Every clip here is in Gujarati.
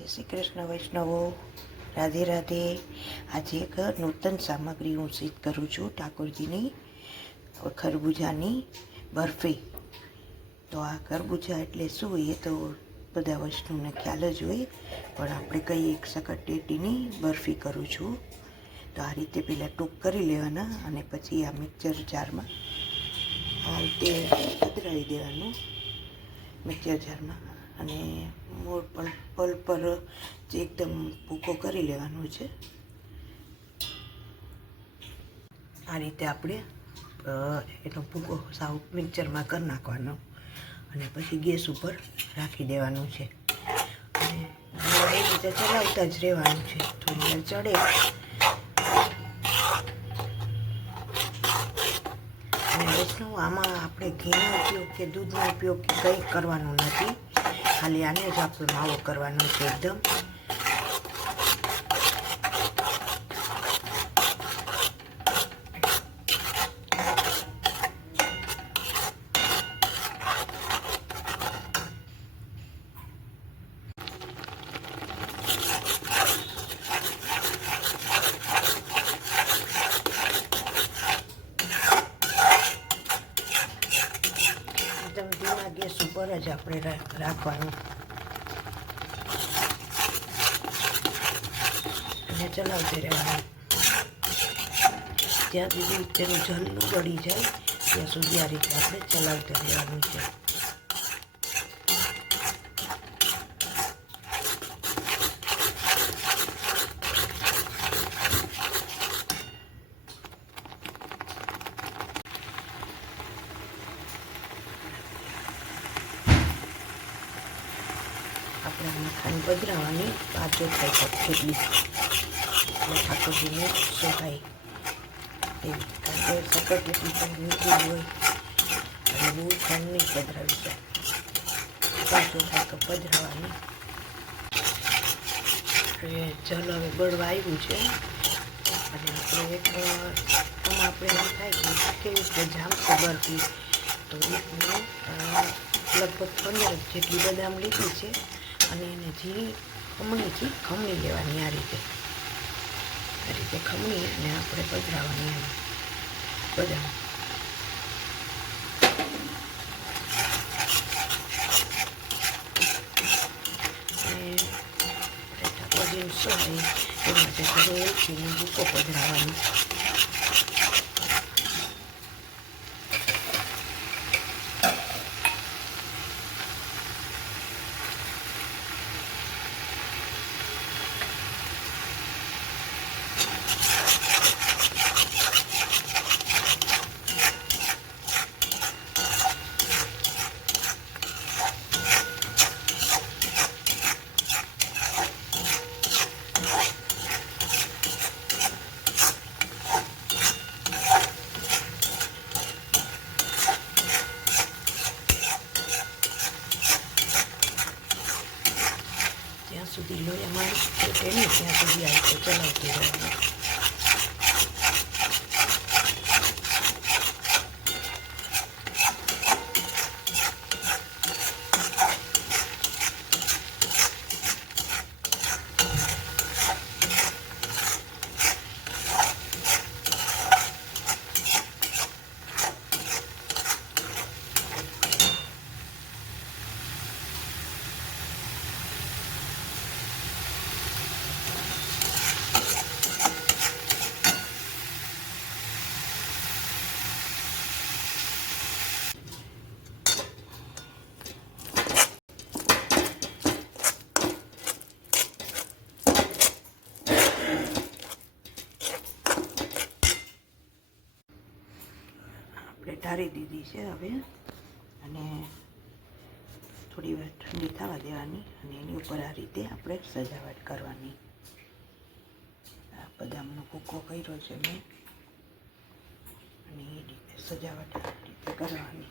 જય શ્રી કૃષ્ણ વૈષ્ણવો, રાધે રાધે। આજે એક નૂતન સામગ્રી હું સિદ્ધ કરું છું, ઠાકોરજીની ખરબૂજાની બરફી। તો આ ખરબૂજા એટલે શું એ તો બધા વૈષ્ણવને ખ્યાલ જ હોય, પણ આપણે કઈ એક સકટેટીની બરફી કરું છું। તો આ રીતે પહેલાં ટૂંક કરી લેવાના અને પછી આ મિક્સર જારમાં આ રીતે પધરાવી દેવાનું મિક્સર જારમાં, અને મોળ પણ પલ પર એકદમ ભૂકો કરી લેવાનો છે। આ રીતે આપણે એનો ભૂકો સાવ મિક્સરમાં કરી નાખવાનો અને પછી ગેસ ઉપર રાખી દેવાનું છે અને એ રીતે ચલાવતા જ રહેવાનું છે। થોડી વાર ચડે અને વૈષ્ણવ આમાં આપણે ઘીનો ઉપયોગ કે દૂધનો ઉપયોગ કે કંઈ કરવાનો નથી, ખાલી આને જ આપણે માવો કરવાનો છે એકદમ। એકદમ ધીમા ગેસ ઉપર જ આપણે રાખવાનું અને ચલાવતી રહેવાનું જ્યાં સુધી તેનું જલનું બળી જાય ત્યાં સુધી આ રીતે આપણે ચલાવતું રહેવાનું છે। આપણે આમાં ખાંડ પધરાવવાની 5 ચોથાઈ કપ જેટલી, ઠાકોરજીને સોહાય એવી, કારણ કે સકટેટી પણ મીઠી હોય અને બહુ ખાંડ નહીં પધરાવી છે। 5 ચોથાઈ કપ પધરાવવાની। જલ હવે બળવા આવ્યું છે અને આપણે આમાં આપણે એમ થાય કે કેવી રીતે જામશે બરફી, તો રીતનું લગભગ 15 જેટલી બદામ લીધી છે અને એને ઝીણી ખમણીથી ખમણી લેવાની। આ રીતે ખમણી અને આપણે પધરાવવાની એમ બદામ। અને ઠાકોરજીને સોહાય એ માટે થોડો એલચીનો ભૂકો પધરાવવાનો। જ્યાં સુધી લોહીમાં છૂટે નહીં ત્યાં સુધી આ રીતે ચલાવતી રહેવાનું। આપણે ઢારી દીધી છે હવે, અને થોડી વાર ઠંડી થવા દેવાની અને એની ઉપર આ રીતે આપણે સજાવટ કરવાની। આ બદામનો ભૂકો કર્યો છે મેં અને એ રીતે સજાવટ આ રીતે કરવાની,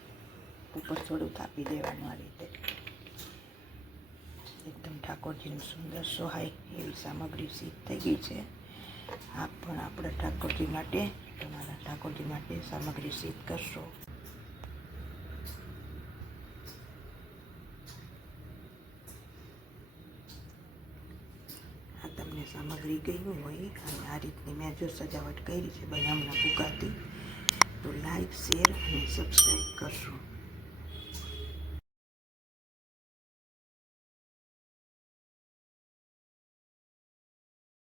ઉપર થોડું થાપી દેવાનું। આ રીતે એકદમ ઠાકોરજીનું સુંદર સોહાય એવી સામગ્રી સિદ્ધ થઈ ગઈ છે। આપ પણ આપણા ઠાકોરજી માટે, તમારા ઠાકોરજી માટે સામગ્રી સિદ્ધ કરશો। તમને સામગ્રી ગમી હોય અને આ રીતની મેં જો સજાવટ કરી છે બદામના ભૂકાથી તો લાઈક શેર અને સબસ્ક્રાઈબ કરશો.